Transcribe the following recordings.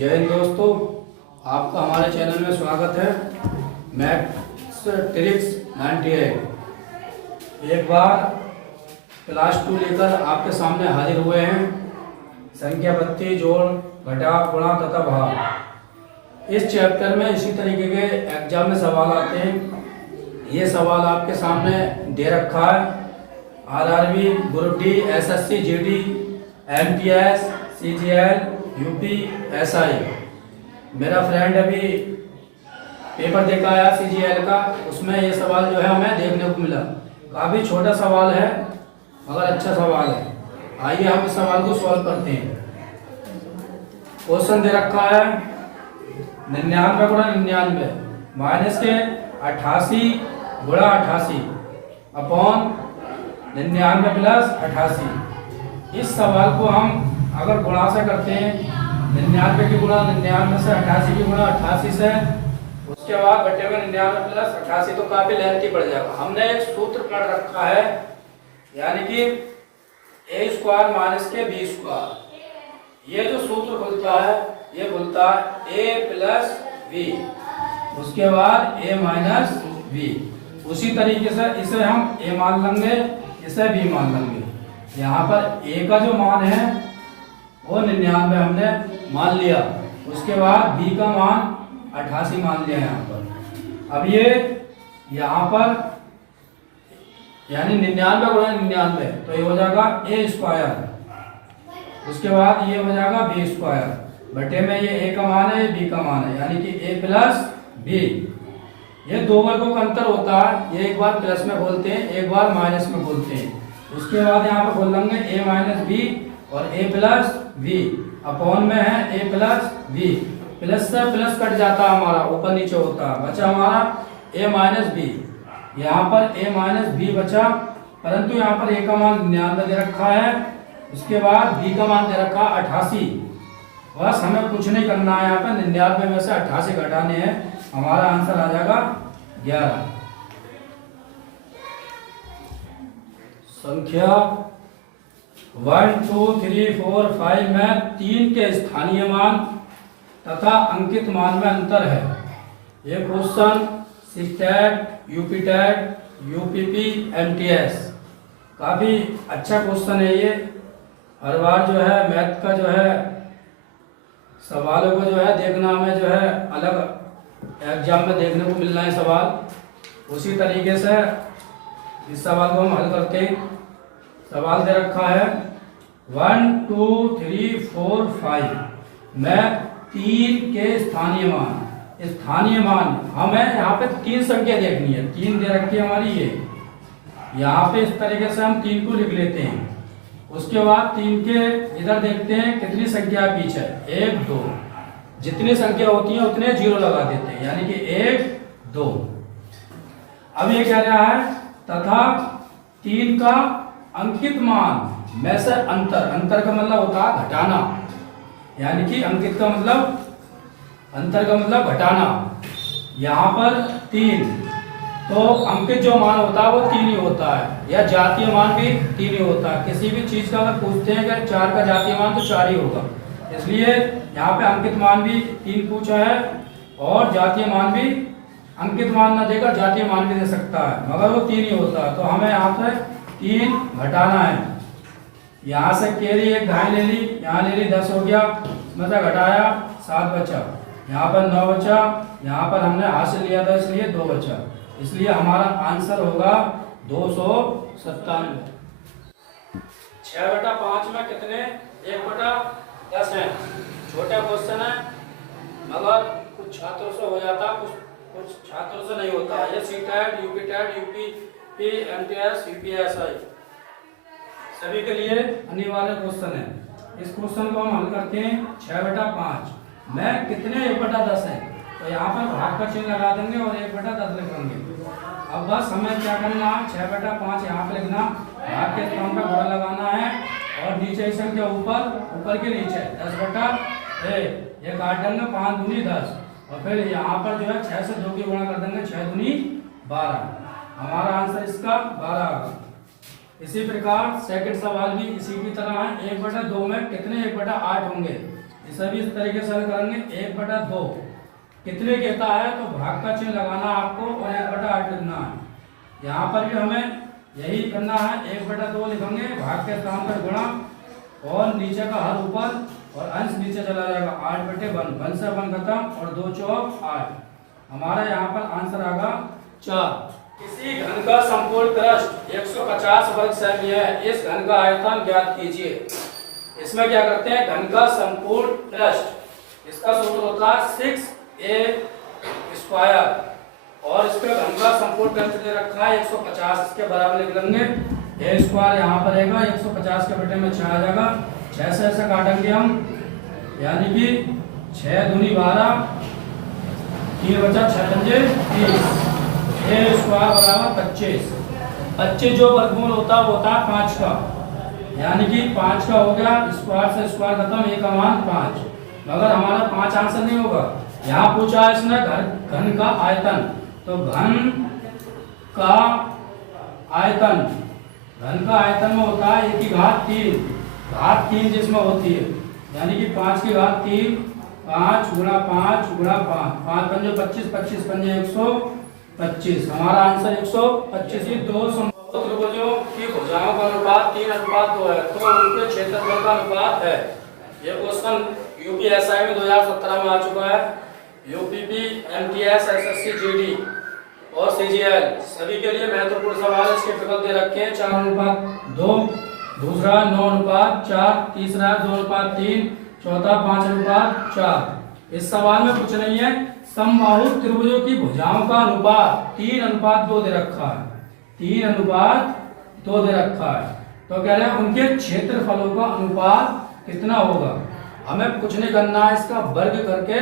जय हिंद दोस्तों, आपका हमारे चैनल में स्वागत है। मैथ्स ट्रिक्स 98 एक बार क्लास 2 लेकर आपके सामने हाजिर हुए हैं। संख्या पत्ती, जोड़, घटाव, गुणा तथा भाग। इस चैप्टर में इसी तरीके के एग्जाम में सवाल आते हैं। ये सवाल आपके सामने दे रखा है। RRB, group D, SSC, GD, MTS, CGL, UP, SI. मेरा फ्रेंड अभी पेपर देखा आया सीजीएल का, उसमें ये सवाल जो है हमें देखने को मिला। काफ़ी छोटा सवाल है मगर अच्छा सवाल है। आइए हम इस सवाल को सॉल्व करते हैं। क्वेश्चन दे रखा है 99 गुणा 99 माइनस के 88 गुणा 88 अपॉन 99 प्लस 88। इस सवाल को हम अगर गुणा से करते हैं 99 की गुणा 99 से, 88 की गुणा 88 से, उसके बाद बटे में 99 प्लस 88, तो काफी लेंथी पड़ जाएगा। हमने एक सूत्र पढ़ रखा है, यानी कि ए स्क्वायर माइनस के बी स्क्वायर। ये जो सूत्र खुलता है ये खुलता है ए प्लस बी, उसके बाद ए माइनस बी। उसी तरीके से इसे हम ए मान लेंगे, इसे बी मान लेंगे। यहाँ पर ए का जो मान है वो 99 हमने मान लिया, उसके बाद बी का मान 88 मान लिया यहाँ पर। अब ये यहाँ पर यानी 99 गुणा 99, तो ये हो जाएगा ए स्क्वायर, उसके बाद ये हो जाएगा बी स्क्वायर, बटे में ये ए का मान है, ये बी का मान है, यानी कि ए प्लस बी। ये दो वर्गों का अंतर होता है, ये एक बार प्लस में बोलते हैं, एक बार माइनस में बोलते हैं। उसके बाद यहाँ पर बोल लेंगे ए माइनस बी और ए प्लस बी अपॉन में है ए प्लस बी। प्लस से प्लस कट जाता है हमारा, ऊपर नीचे होता है, बचा हमारा ए माइनस बी। यहाँ पर ए माइनस बी बचा, परंतु यहाँ पर ए का मान 99 दे रखा है, उसके बाद बी का मान दे रखा 88। बस हमें कुछ नहीं करना है, यहाँ पर 99 में से 88 घटाने हैं, हमारा आंसर आ जाएगा 11। संख्या 1, 2, 3, 4, 5 में 3 के स्थानीय मान तथा अंकित मान में अंतर है। ये question CTET, UPTET, UPP, MTS, काफ़ी अच्छा क्वेश्चन है ये। हर बार जो है मैथ का जो है सवालों को जो है देखना हमें जो है अलग एग्जाम में देखने को मिल रहा है सवाल। उसी तरीके से इस सवाल को हम हल करते हैं। सवाल दे रखा है 1, 2, 3, 4, 5 में 3 के स्थानीय मान। स्थानीय मान हमें यहाँ पे 3 संख्या देखनी है, 3 दे रखी है हमारी ये। यहाँ पे इस तरीके से हम 3 को लिख लेते हैं। उसके बाद 3 के इधर देखते हैं कितनी संख्या पीछे, 1, 2। जितनी संख्या होती है उतने 0 लगा देते हैं, यानी कि 1, 2। अब ये कह रहा है तथा 3 का अंकित मान में से अंतर। अंतर का मतलब होता है घटाना, यानी कि अंकित का मतलब, अंतर का मतलब घटाना। यहाँ पर 3, तो अंकित जो मान होता है वो 3 ही होता है, या जातीय मान भी 3 ही होता है। किसी भी चीज का अगर पूछते हैं कि 4 का जातीय मान तो 4 ही होगा, इसलिए यहाँ पे अंकित मान भी 3 पूछा है और जातीय मान भी, अंकित मान न देकर जातीय मान भी दे सकता है, मगर वो 3 ही होता है। तो हमें यहाँ पे 3 घटाना है। यहाँ से कैरी एक ढाई ले ली, यहाँ ले ली 10 हो गया, मतलब घटाया 7 बचा, यहाँ पर 9 बचा, यहाँ पर हमने हाथ से लिया था इसलिए 2 बचा, इसलिए हमारा आंसर होगा 297। 6/5 में कितने 1/10 है। छोटा क्वेश्चन है मगर कुछ छात्रों से हो जाता, कुछ छात्रों से नहीं होता। ये CTET, UPTET, UP, MTS, UPSI सभी के लिए अनिवार्य क्वेश्चन है। इस क्वेश्चन को हम हल करते हैं। 6/5 में कितने 1/10 है, तो यहाँ पर भाग का चिन्ह लगा देंगे और 1/10 लिख देंगे। अब बस हमें क्या करना है, 6/5 यहाँ पे लिखना, भाग के स्थान पर घोड़ा लगाना है और नीचे संख्या ऊपर के नीचे 10/1 ये काट देंगे, 5 दूनी 10, और फिर यहाँ पर जो है 6 से 2 की गुणा कर देंगे, 6 दूनी 12। हमारा आंसर इसका 12 होगा। इसी प्रकार सेकंड सवाल भी इसी की तरह है। 1/2 में कितने 1/8 होंगे, इसे भी इस तरीके से हल करेंगे। 1/2 कितने कहता है तो भाग का चिन्ह लगाना आपको और 1/8 लिखना है। यहाँ पर भी हमें यही करना है, 1/2 लिखेंगे, भाग के स्थान पर गुणा और नीचे का हर ऊपर और अंश नीचे चला जाएगा। 8/1, 1 से 1 खत्म और 2 चौक 8। हमारा यहाँ पर आंसर आएगा 4। किसी घन का संपूर्ण पृष्ठ 150 वर्ग सेमी है, इस घन का आयतन ज्ञात कीजिए। इसमें क्या करते हैं, घन का संपूर्ण पृष्ठ, इसका सूत्र होता है 6a² और इसका घन का संपूर्ण पृष्ठ दे रखा है 150, इसके बराबर लिख लेंगे। a² यहाँ पर रहेगा 150 के बटे में 6 आ जाएगा। 6 से ऐसे काटेंगे हम, यानी कि 6 दूनी 12, 3 बचा 6 पंजे 30, a² बराबर 25। 25 जो वर्गमूल होता है वो होता है 5 का, यानी कि 5 का हो गया, स्क्वायर से स्क्वायर खत्म, a का मान 5। मगर हमारा 5 आंसर नहीं होगा, यहाँ पूछा है इसने घन का आयतन, तो घन का आयतन, घन का आयतन में होता है 1 की घात 3, घात 3 जिसमें होती है, यानी कि 5 की घात 3, 5 गुणा 5 गुणा 5, 5 पंजे 25, 25 पंजे 125। हमारा आंसर 125 ही। दो समबाहु त्रिभुजों की भुजाओं का अनुपात 3:2 है, तो उनके क्षेत्रफल का अनुपात है। ये क्वेश्चन यूपीएसआई में 2017 में आ चुका है। यूपीपी, एमटीएस, एसएससी, जीडी और सीजीएल सभी के लिए महत्वपूर्ण सवाल इसके विकल्प दे रखे हैं। 4:2, दूसरा 9:4, तीसरा 2:3, चौथा 5:4। इस सवाल में कुछ नहीं है, समबाहु त्रिभुजों की भुजाओं का अनुपात 3:2 दे रखा है, 3:2 दे रखा है। तो कह रहे हैं उनके क्षेत्रफलों का अनुपात कितना होगा। हमें कुछ नहीं करना है, इसका वर्ग करके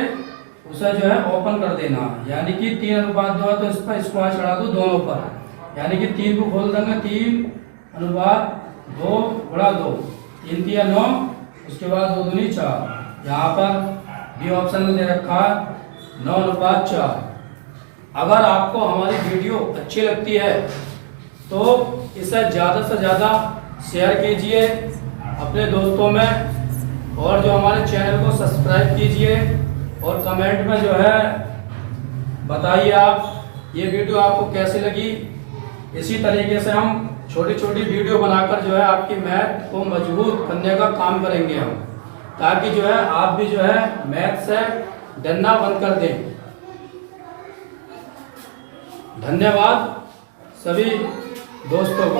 उसे जो है ओपन कर देना, यानी कि 3:2 है तो इस पर स्क्वायर चढ़ा दो दोनों पर, यानी कि 3 को खोल देंगे, 3:2 गुणा 2, 3 3 9, उसके बाद 2 दूनी 4। यहाँ पर बी ऑप्शन में दे रखा है 9:4। अगर आपको हमारी वीडियो अच्छी लगती है तो इसे ज़्यादा से ज़्यादा शेयर कीजिए अपने दोस्तों में, और जो हमारे चैनल को सब्सक्राइब कीजिए और कमेंट में जो है बताइए आप ये वीडियो आपको कैसी लगी। इसी तरीके से हम छोटी छोटी वीडियो बनाकर जो है आपकी मैथ को मजबूत करने का काम करेंगे हम, ताकि जो है आप भी जो है मैथ से डरना बंद कर दें। धन्यवाद सभी दोस्तों को।